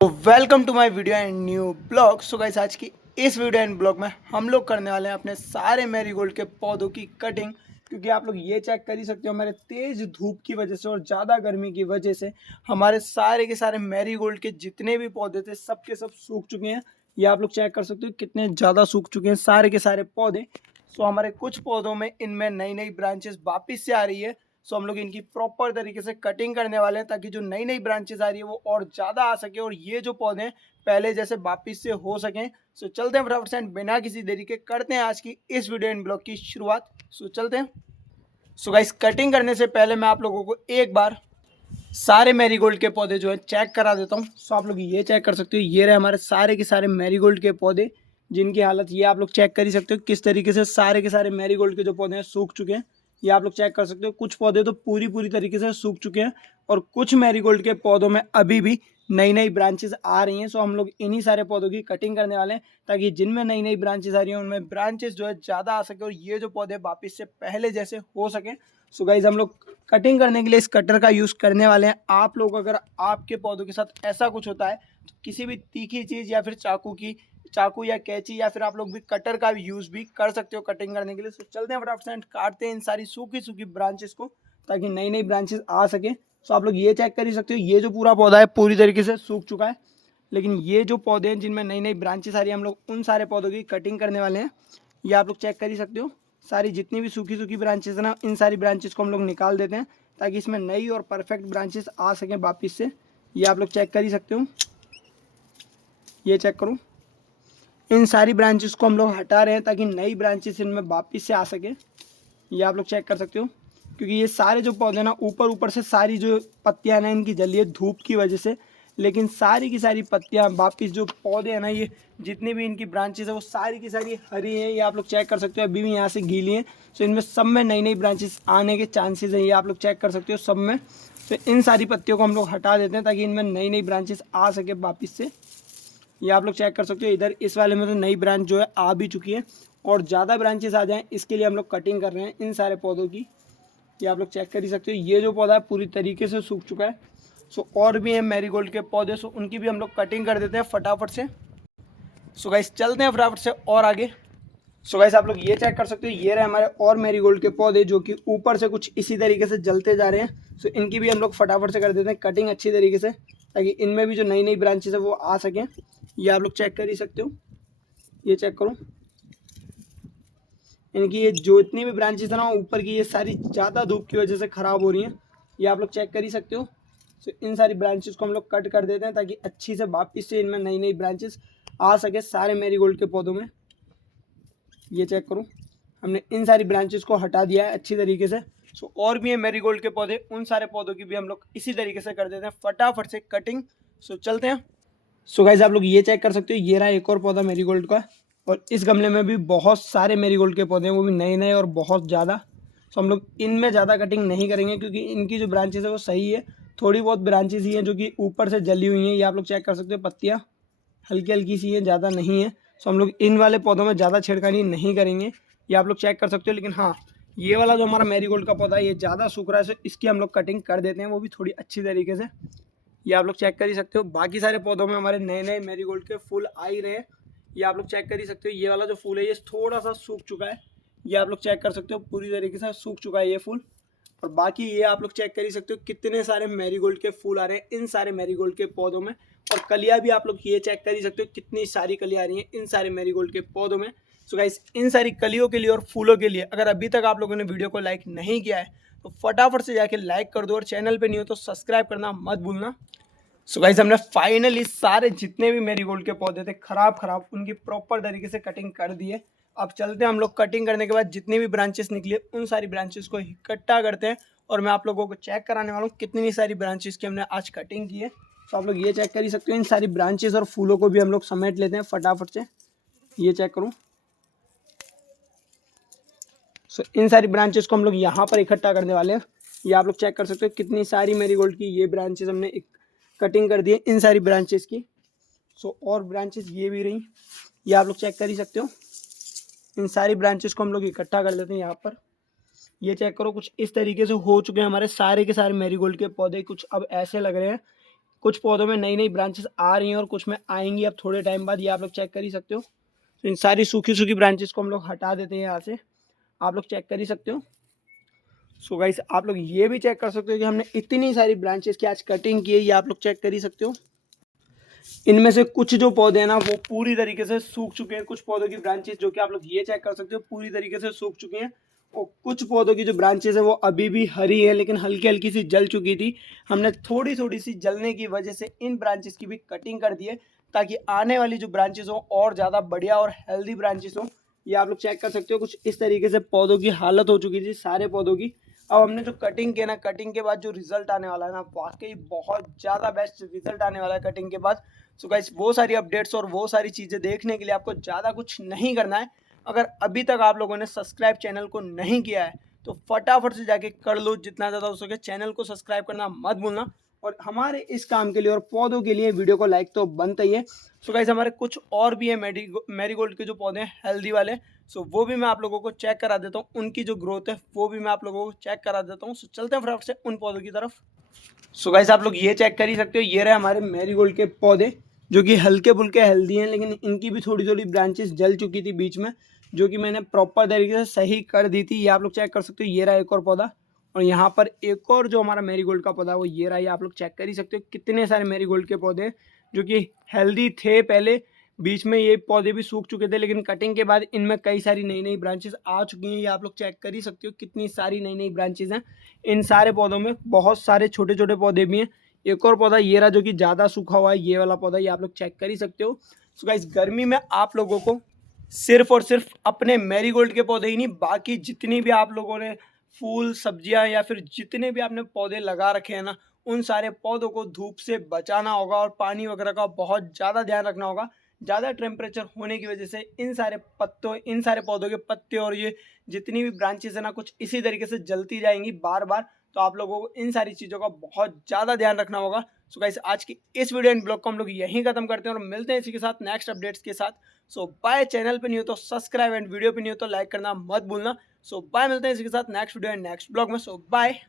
Welcome to my video and new blog. So guys, आज की इस वीडियो एंड ब्लॉग में हम लोग करने वाले हैं अपने सारे मैरीगोल्ड के पौधों की कटिंग। क्योंकि आप लोग ये चेक कर ही सकते हो, हमारे तेज़ धूप की वजह से और ज़्यादा गर्मी की वजह से हमारे सारे के सारे मैरीगोल्ड के जितने भी पौधे थे सब के सब सूख चुके हैं। ये आप लोग चेक कर सकते हो कितने ज़्यादा सूख चुके हैं सारे के सारे पौधे। सो हमारे कुछ पौधों में इनमें नई नई ब्रांचेस वापस से आ रही है। सो हम लोग इनकी प्रॉपर तरीके से कटिंग करने वाले हैं ताकि जो नई नई ब्रांचेस आ रही है वो और ज़्यादा आ सके और ये जो पौधे हैं पहले जैसे वापिस से हो सकें। सो चलते हैं फटाफट से, बिना किसी देरी के करते हैं आज की इस वीडियो इन ब्लॉग की शुरुआत। सो चलते हैं। सो गाइस, कटिंग करने से पहले मैं आप लोगों को एक बार सारे मैरीगोल्ड के पौधे जो है चेक करा देता हूँ। सो आप लोग ये चेक कर सकते हो, ये रहे हमारे सारे के सारे मैरीगोल्ड के पौधे जिनकी हालत ये आप लोग चेक कर ही सकते हो किस तरीके से सारे के सारे मैरीगोल्ड के जो पौधे हैं सूख चुके हैं। ये आप लोग चेक कर सकते हो, कुछ पौधे तो पूरी तरीके से सूख चुके हैं और कुछ मैरीगोल्ड के पौधों में अभी भी नई नई ब्रांचेस आ रही हैं। सो हम लोग इन्हीं सारे पौधों की कटिंग करने वाले हैं ताकि जिनमें नई नई ब्रांचेस आ रही हैं उनमें ब्रांचेस जो है ज़्यादा आ सके और ये जो पौधे वापिस से पहले जैसे हो सकें। सो गाइज, हम लोग कटिंग करने के लिए इस कटर का यूज़ करने वाले हैं। आप लोग अगर आपके पौधों के साथ ऐसा कुछ होता है तो किसी भी तीखी चीज़ या फिर चाकू या कैंची या फिर आप लोग भी कटर का यूज़ भी कर सकते हो कटिंग करने के लिए। सो चलते हैं फटाफट से काटते हैं इन सारी सूखी सूखी ब्रांचेस को ताकि नई नई ब्रांचेस आ सके। सो आप लोग ये चेक कर ही सकते हो, ये जो पूरा पौधा है पूरी तरीके से सूख चुका है, लेकिन ये जो पौधे हैं जिनमें नई नई ब्रांचेस आ रही है हम लोग उन सारे पौधों की कटिंग करने वाले हैं। ये आप लोग चेक कर ही सकते हो, सारी जितनी भी सूखी सूखी ब्रांचेस है ना इन सारी ब्रांचेस को हम लोग निकाल देते हैं ताकि इसमें नई और परफेक्ट ब्रांचेस आ सकें वापिस से। ये आप लोग चेक कर ही सकते हो, ये चेक करो, इन सारी ब्रांचेस को हम लोग हटा रहे हैं ताकि नई ब्रांचेस इनमें वापिस से आ सके। ये आप लोग चेक कर सकते हो, क्योंकि ये सारे जो पौधे ना ऊपर से सारी जो पत्तियां ना इनकी जली है धूप की वजह से, लेकिन सारी की सारी पत्तियां वापिस जो पौधे हैं ना ये जितनी भी इनकी ब्रांचेस है वो सारी की सारी हरी हैं। ये आप लोग चेक कर सकते हो, अभी भी यहाँ से गीली हैं। सो इनमें सब में नई नई ब्रांचेस आने के चांसेस हैं, ये आप लोग चेक कर सकते हो सब में। तो इन सारी पत्तियों को हम लोग हटा देते हैं ताकि इनमें नई नई ब्रांचेस आ सके वापिस से। ये आप लोग चेक कर सकते हो, इधर इस वाले में तो नई ब्रांच जो है आ भी चुकी है और ज़्यादा ब्रांचेस आ जाएँ इसके लिए हम लोग कटिंग कर रहे हैं इन सारे पौधों की। ये आप लोग चेक कर ही सकते हो, ये जो पौधा है पूरी तरीके से सूख चुका है। सो और भी हैं मैरीगोल्ड के पौधे, सो उनकी भी हम लोग कटिंग कर देते हैं फटाफट से। सो गाइस, चलते हैं फटाफट से और आगे। सो गाइस, आप लोग ये चेक कर सकते हो, ये रहे हमारे और मैरीगोल्ड के पौधे जो कि ऊपर से कुछ इसी तरीके से जलते जा रहे हैं। सो इनकी भी हम लोग फटाफट से कर देते हैं कटिंग अच्छी तरीके से ताकि इनमें भी जो नई नई ब्रांचेस है वो आ सकें। ये आप लोग चेक कर ही सकते हो, ये चेक करो, इनकी ये जो इतनी भी ब्रांचेस है ना ऊपर की ये सारी ज़्यादा धूप की वजह से ख़राब हो रही हैं। ये आप लोग चेक कर ही सकते हो। सो इन सारी ब्रांचेस को हम लोग कट कर देते हैं ताकि अच्छी से वापिस से इनमें नई नई ब्रांचेस आ सके सारे मैरीगोल्ड के पौधों में। ये चेक करो, हमने इन सारी ब्रांचेस को हटा दिया है अच्छी तरीके से। सो और भी है मैरीगोल्ड के पौधे, उन सारे पौधों की भी हम लोग इसी तरीके से कर देते हैं फटाफट से कटिंग। सो चलते हैं। सो गाइस, आप लोग ये चेक कर सकते हो, ये रहा एक और पौधा मैरीगोल्ड का और इस गमले में भी बहुत सारे मैरीगोल्ड के पौधे हैं, वो भी नए नए और बहुत ज़्यादा। सो हम लोग इनमें ज़्यादा कटिंग नहीं करेंगे क्योंकि इनकी जो ब्रांचेस है वो सही है, थोड़ी बहुत ब्रांचेस ही हैं जो कि ऊपर से जली हुई हैं। ये आप लोग चेक कर सकते हो, पत्तियाँ हल्की हल्की सी हैं, ज़्यादा नहीं है। सो हम लोग इन वाले पौधों में ज़्यादा छेड़खानी नहीं करेंगे, ये आप लोग चेक कर सकते हो। लेकिन हाँ, ये वाला जो हमारा मैरीगोल्ड का पौधा है ये ज़्यादा सूख रहा है, सो इसकी हम लोग कटिंग कर देते हैं वो भी थोड़ी अच्छी तरीके से। ये आप लोग चेक कर ही सकते हो, बाकी सारे पौधों में हमारे नए नए मैरीगोल्ड के फूल आ ही रहे हैं। ये आप लोग चेक कर ही सकते हो, ये वाला जो फूल है ये थोड़ा सा सूख चुका है। ये आप लोग चेक कर सकते हो, पूरी तरीके से सूख चुका है ये फूल। और बाकी ये आप लोग चेक कर ही सकते हो कितने सारे मैरीगोल्ड के फूल आ रहे हैं इन सारे मैरीगोल्ड के पौधों में। और कलियाँ भी आप लोग ये चेक कर ही सकते हो कितनी सारी कलियाँ आ रही हैं इन सारे मैरीगोल्ड के पौधों में। सो गाइस, इन सारी कलियों के लिए और फूलों के लिए अगर अभी तक आप लोगों ने वीडियो को लाइक नहीं किया है तो फटाफट से जाके लाइक कर दो और चैनल पे नहीं हो तो सब्सक्राइब करना मत भूलना। सो गाइस, हमने फाइनली सारे जितने भी मैरीगोल्ड के पौधे थे खराब उनकी प्रॉपर तरीके से कटिंग कर दी है। अब चलते हैं हम लोग कटिंग करने के बाद जितनी भी ब्रांचेस निकली है उन सारी ब्रांचेस को इकट्ठा करते हैं और मैं आप लोगों को चेक कराने वाला हूँ कितनी सारी ब्रांचेस की हमने आज कटिंग की है। तो आप लोग ये चेक कर ही सकते हो, इन सारी ब्रांचेस और फूलों को भी हम लोग समेट लेते हैं फटाफट से। ये चेक करूँ, सो इन सारी ब्रांचेस को हम लोग यहाँ पर इकट्ठा करने वाले हैं। ये आप लोग चेक कर सकते हो कितनी सारी मैरीगोल्ड की ये ब्रांचेस हमने कटिंग कर दी है इन सारी ब्रांचेस की। सो और ब्रांचेस ये भी रही, ये आप लोग चेक कर ही सकते हो। इन सारी ब्रांचेस को हम लोग इकट्ठा कर लेते हैं यहाँ पर। ये चेक करो, कुछ इस तरीके से हो चुके हैं हमारे सारे के सारे मैरीगोल्ड के पौधे। कुछ अब ऐसे लग रहे हैं कुछ पौधों में नई नई ब्रांचेस आ रही हैं और कुछ में आएंगी अब थोड़े टाइम बाद, ये आप लोग चेक कर ही सकते हो। तो इन सारी सूखी सूखी ब्रांचेस को हम लोग हटा देते हैं यहाँ से, आप लोग चेक कर ही सकते हो। सो गाइस आप लोग ये भी चेक कर सकते हो कि हमने इतनी सारी ब्रांचेस की आज कटिंग की है, ये आप लोग चेक कर ही सकते हो। इनमें से कुछ जो पौधे हैं ना वो पूरी तरीके से सूख चुके हैं, कुछ पौधों की ब्रांचेस जो कि आप लोग ये चेक कर सकते हो पूरी तरीके से सूख चुके हैं, और कुछ पौधों की जो ब्रांचेस है वो अभी भी हरी है लेकिन हल्की हल्की सी जल चुकी थी। हमने थोड़ी थोड़ी सी जलने की वजह से इन ब्रांचेस की भी कटिंग कर दी है, ताकि आने वाली जो ब्रांचेस हो और ज़्यादा बढ़िया और हेल्दी ब्रांचेस हो। ये आप लोग चेक कर सकते हो, कुछ इस तरीके से पौधों की हालत हो चुकी थी सारे पौधों की। अब हमने जो कटिंग किया ना, कटिंग के बाद जो रिजल्ट आने वाला है ना, वाकई बहुत ज़्यादा बेस्ट रिजल्ट आने वाला है कटिंग के बाद। सो गाइस वो सारी अपडेट्स और वो सारी चीज़ें देखने के लिए आपको ज़्यादा कुछ नहीं करना है। अगर अभी तक आप लोगों ने सब्सक्राइब चैनल को नहीं किया है तो फटाफट से जाके कर लो, जितना ज़्यादा हो सके चैनल को सब्सक्राइब करना मत भूलना। और हमारे इस काम के लिए और पौधों के लिए वीडियो को लाइक तो बनता ही है। सो गाइस हमारे कुछ और भी है मैरीगोल्ड के जो पौधे हैं हेल्दी वाले, सो वो भी मैं आप लोगों को चेक करा देता हूँ, उनकी जो ग्रोथ है वो भी मैं आप लोगों को चेक करा देता हूँ। सो चलते हैं फटाफट से उन पौधों की तरफ। सो गाइस आप लोग ये चेक कर ही सकते हो, ये रहे हमारे मैरीगोल्ड के पौधे जो कि हल्के फुल्के हेल्दी हैं, लेकिन इनकी भी थोड़ी थोड़ी ब्रांचेस जल चुकी थी बीच में, जो कि मैंने प्रॉपर तरीके से सही कर दी थी। ये आप लोग चेक कर सकते हो, ये रहा एक और पौधा, और यहाँ पर एक और जो हमारा मैरीगोल्ड का पौधा वो ये रहा। ये आप लोग चेक कर ही सकते हो कितने सारे मैरीगोल्ड के पौधे जो कि हेल्दी थे पहले, बीच में ये पौधे भी सूख चुके थे लेकिन कटिंग के बाद इनमें कई सारी नई नई ब्रांचेस आ चुकी हैं। ये आप लोग चेक कर ही सकते हो कितनी सारी नई नई ब्रांचेस हैं इन सारे पौधों में। बहुत सारे छोटे छोटे पौधे भी हैं। एक और पौधा ये रहा जो कि ज़्यादा सूखा हुआ है, ये वाला पौधा, ये आप लोग चेक कर ही सकते हो। सो गाइस गर्मी में आप लोगों को सिर्फ और सिर्फ अपने मैरीगोल्ड के पौधे ही नहीं, बाकी जितनी भी आप लोगों ने फूल सब्जियां या फिर जितने भी आपने पौधे लगा रखे हैं ना, उन सारे पौधों को धूप से बचाना होगा और पानी वगैरह का बहुत ज़्यादा ध्यान रखना होगा। ज़्यादा टेम्परेचर होने की वजह से इन सारे पौधों के पत्ते और ये जितनी भी ब्रांचेस है ना, कुछ इसी तरीके से जलती जाएंगी बार बार। तो आप लोगों को इन सारी चीज़ों का बहुत ज़्यादा ध्यान रखना होगा। सो गाइस आज की इस वीडियो एंड ब्लॉग को हम लोग यहीं खत्म करते हैं और मिलते हैं इसी के साथ नेक्स्ट अपडेट्स के साथ। सो बाय। चैनल पे नहीं हो तो सब्सक्राइब एंड वीडियो पे नहीं हो तो लाइक करना मत भूलना। सो बाय, मिलते हैं इसी के साथ next video and next blog में। सो बाय।